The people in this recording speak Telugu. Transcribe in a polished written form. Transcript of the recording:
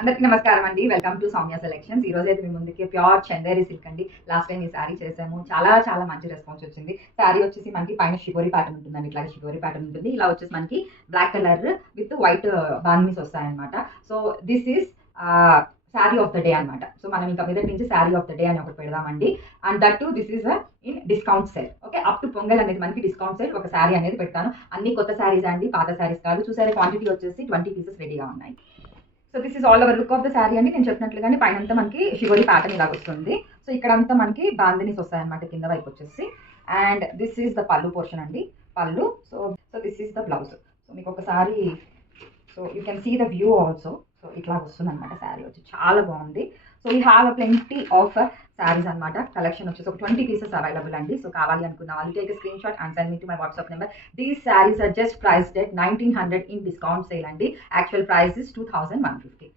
అందరికీ నమస్కారం అండి. Welcome to Soumya selections. ఈ రోజు అయితే మీ ముందుకి ప్యూర్ చందేరి సిల్క్ అండి. లాస్ట్ టైం ఈ శారీ చేసాము. చాలా చాలా మంచి రెస్పాన్స్ వచ్చింది. శారీ వచ్చేసి మనకి పైన షిబోరి ప్యాటర్న్ ఉంటుందండి. ఇట్లా షిబోరి ప్యాటర్న్ ఉంటుంది. ఇలా వచ్చేసి మనకి బ్లాక్ కలర్ విత్ వైట్ బాందీస్ వస్తాయన్నమాట. So this is sari of the day అనమాట. సో మనం ఇంకా మీద నుంచి శారీ ఆఫ్ ద డే అని ఒకటి పెడదామండి. And that to this is in discount sale. Okay, up to Pongal అనేది మనకి డిస్కౌంట్ సేల్ ఒక శారీ అనేది పెడతాను. అన్ని కొత్త శారీస్ అండి, పాత శారీస్ కాదు. చూసారా, క్వాంటిటీ వచ్చేసి 20 పీసెస్ రెడీగా ఉన్నాయి. So this is all over look of the sari అండి. నేను చెప్పినట్లుగానే పైన అంతా మనకి షివోరి ప్యాటర్న్ ఇలా వస్తుంది. సో ఇక్కడంతా మనకి బాందినీస్ వస్తాయన్నమాట కింద వైపు వచ్చేసి. And this is the pallu portion అండి, పళ్ళు. So so this is the blouse. So మీకు ఒకసారి so you can see the view also. So ఇట్లా వస్తుంది అనమాట శారీ వచ్చి, చాలా బాగుంది. So we have a plenty of saris అనమాట. కలెక్షన్ వచ్చేసి ఒక 20 పీసెస్ అవైలబుల్ అండి. సో కావాలి అనుకున్న వాళ్ళు take screenshot and send me to my WhatsApp number. These saris are just priced at 1900 in discount sale అండి. Actual price is 2150.